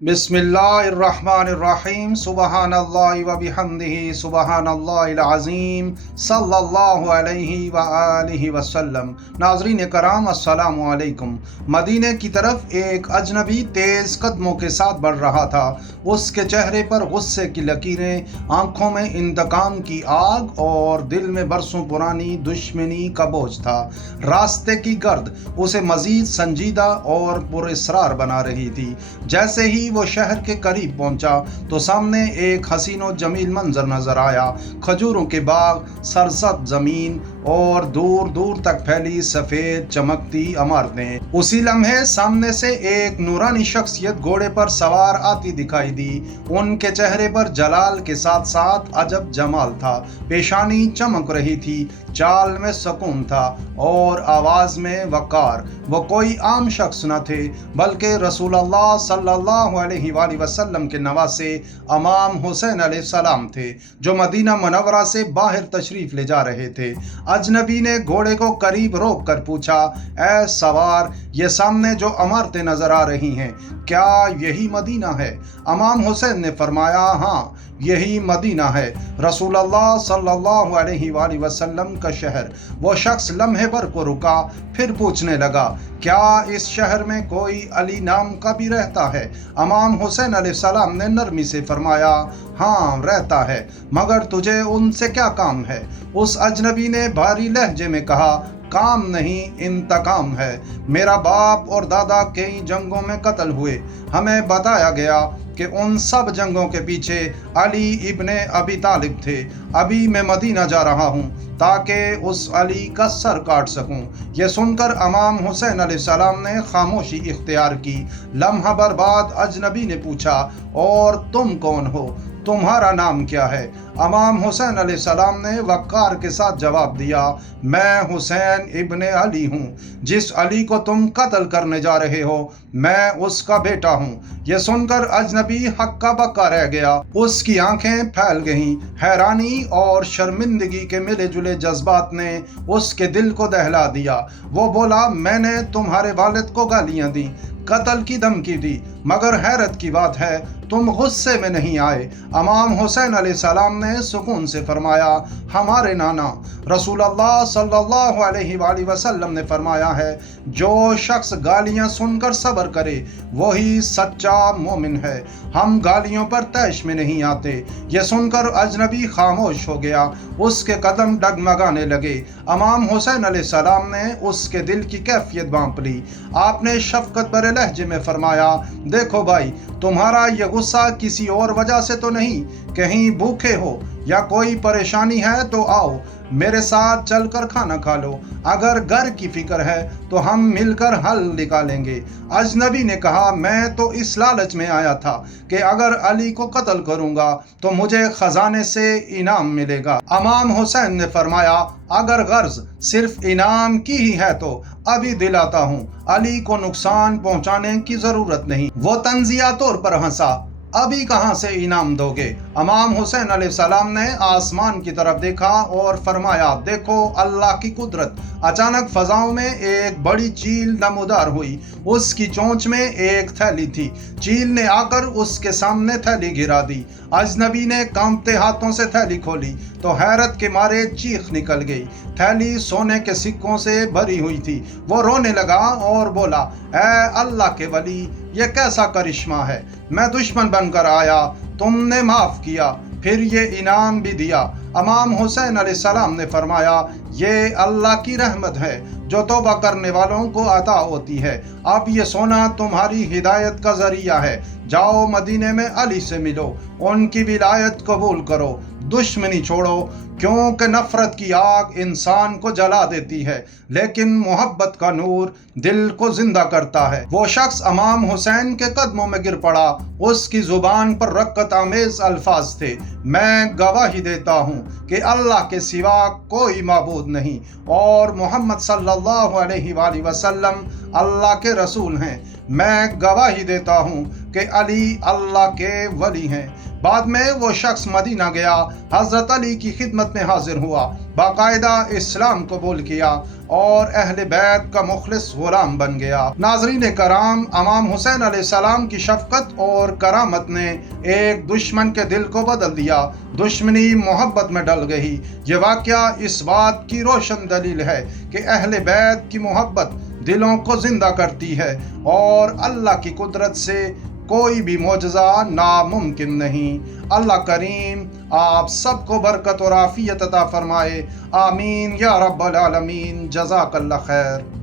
बिस्मिल्लाहिर्रहमानिर्रहीम सुबहानल्लाहि व बिहम्दिही सुबहानल्लाहिल अज़ीम सल्लल्लाहु अलैहि व आलिहि वसल्लम। नाज़रीन कराम अस्सलामु अलैकुम। मदीने की तरफ एक अजनबी तेज़ कदमों के साथ बढ़ रहा था। उसके चेहरे पर गुस्से की लकीरें, आंखों में इंतकाम की आग और दिल में बरसों पुरानी दुश्मनी का बोझ था। रास्ते की गर्द उसे मज़ीद संजीदा और पुरअसरार बना रही थी। जैसे ही वो शहर के करीब पहुंचा तो सामने एक हसीन और जमील मंजर नजर आया। खजूरों के बाग, सरसब्ज जमीन और दूर दूर तक फैली सफेद चमकती इमारतें। उसी लम्हे सामने से एक नूरानी शख्सियत घोड़े पर सवार आती दिखाई दी। उनके चेहरे पर जलाल के साथ साथ अजब जमाल था। पेशानी चमक रही थी, चाल में सुकून था और आवाज में वकार। वो कोई आम शख्स न थे बल्कि रसूलुल्लाह सल्लल्लाहु अलैहि वसल्लम के नवासे इमाम हुसैन अलैहिस्सलाम थे, जो मदीना मुनव्वरा से बाहर तशरीफ ले जा रहे थे। अजनबी ने घोड़े को करीब रोक कर पूछा, ऐ सवार, ये सामने जो इमारतें नजर आ रही हैं, क्या यही मदीना है? इमाम हुसैन ने फरमाया, हाँ, यही मदीना है, रसूलुल्लाह सल्लल्लाहु अलैहि वसल्लम का शहर। वो शख्स लम्हे भर को रुका, फिर पूछने लगा, क्या इस शहर में कोई अली नाम का भी रहता है? इमाम हुसैन अलैहिस्सलाम ने नरमी से फरमाया, हाँ, रहता है, मगर तुझे उनसे क्या काम है? उस अजनबी ने भारी लहजे में कहा, काम नहीं, इंतकाम है। मेरा बाप और दादा कई जंगों में कत्ल हुए। हमें बताया गया कि उन सब जंगों के पीछे अली इब्ने अबी तालिब थे। अभी मैं मदीना जा रहा हूँ ताकि उस अली का सर काट सकूं। यह सुनकर इमाम हुसैन अलैहिस्सलाम ने खामोशी इख्तियार की। लम्हा भर बाद अजनबी ने पूछा, और तुम कौन हो? तुम्हारा नाम क्या है? इमाम हुसैन अलैहिस्सलाम ने वक़ार के साथ जवाब दिया, मैं हुसैन इब्ने अली हूँ। जिस अली को तुम कत्ल करने जा रहे हो, मैं उसका बेटा हूँ। यह सुनकर अजनबी हक्का बक्का रह गया। उसकी आंखें फैल गईं। हैरानी और शर्मिंदगी के मिले जुले जज्बात ने उसके दिल को दहला दिया। वो बोला, मैंने तुम्हारे वालिद को गालियां दी, कत्ल की धमकी दी, मगर हैरत की बात है तुम गुस्से में नहीं आए। इमाम हुसैन अलैहिस्सलाम ने सुकून से फरमाया, हमारे नाना रसूलुल्लाह सल्लल्लाहु अलैहि वसल्लम ने फरमाया है, जो शख्स गालियां सुनकर सब्र करे वही सच्चा मोमिन है। हम गालियों पर तैश में नहीं आते। यह सुनकर अजनबी खामोश हो गया। उसके कदम डगमगाने लगे। इमाम हुसैन अलैहिस्सलाम ने उसके दिल की कैफियत भांप ली। आपने शफकत भरे लहजे में फरमाया, देखो भाई, तुम्हारा यह गुस्सा किसी और वजह से तो नहीं, कहीं भूखे हो या कोई परेशानी है तो आओ, मेरे साथ चलकर खाना खा लो। अगर घर की फिक्र है तो हम मिलकर हल निकालेंगे। अजनबी ने कहा, मैं तो इस लालच में आया था कि अगर अली को कत्ल करूंगा तो मुझे खजाने से इनाम मिलेगा। इमाम हुसैन ने फरमाया, अगर गर्ज सिर्फ इनाम की ही है तो अभी दिलाता हूँ, अली को नुकसान पहुंचाने की जरूरत नहीं। वो तंजिया तौर पर हंसा, अभी कहाँ से इनाम दोगे? इमाम हुसैन अलैहिस्सलाम ने आसमान की तरफ देखा और फरमाया, देखो अल्लाह की कुदरत। अचानक फजाओं में एक बड़ी चील नमूदार हुई। उसकी चोंच में एक थैली थी। चील ने आकर उसके सामने थैली गिरा दी। अजनबी ने कांपते हाथों से थैली खोली तो हैरत के मारे चीख निकल गई। थैली सोने के सिक्कों से भरी हुई थी। वो रोने लगा और बोला, ऐ अल्लाह के वली, ये कैसा करिश्मा है? मैं दुश्मन बनकर आया, तुमने माफ किया, फिर ये इनाम भी दिया। इमाम हुसैन अलैहिस्सलाम ने फरमाया, ये अल्लाह की रहमत है जो तौबा करने वालों को अता होती है। अब ये सोना तुम्हारी हिदायत का जरिया है। जाओ मदीने में अली से मिलो, उनकी विलायत कबूल करो, दुश्मनी छोड़ो, क्योंकि नफरत की आग इंसान को जला देती है, लेकिन मोहब्बत का नूर दिल को जिंदा करता है। वो शख्स इमाम हुसैन के कदमों में गिर पड़ा। उसकी जुबान पर रक्कत आमेज अल्फाज थे, मैं गवाही देता हूँ कि अल्लाह के सिवा कोई माबूद नहीं और मोहम्मद सल्लल्लाहु अलैहि वसल्लम अल्लाह के रसूल हैं। मैं गवाही देता हूँ کہ علی اللہ کے ولی ہیں۔ بعد میں وہ شخص مدینہ گیا، حضرت علی کی خدمت میں حاضر ہوا، باقاعدہ اسلام قبول کیا اور اہل بیت کا مخلص غلام بن گیا۔ ناظرین کرام، امام حسین علیہ السلام کی شفقت اور کرامت نے ایک دشمن کے دل کو بدل دیا، دشمنی محبت میں ڈل گئی۔ یہ واقعہ اس بات کی روشن دلیل ہے کہ اہل بیت کی محبت دلوں کو زندہ کرتی ہے اور اللہ کی قدرت سے کوئی بھی معجزہ ناممکن نہیں۔ اللہ کریم آپ سب کو برکت اور عافیت عطا فرمائے، آمین یا رب العالمین۔ جزاک اللہ خیر۔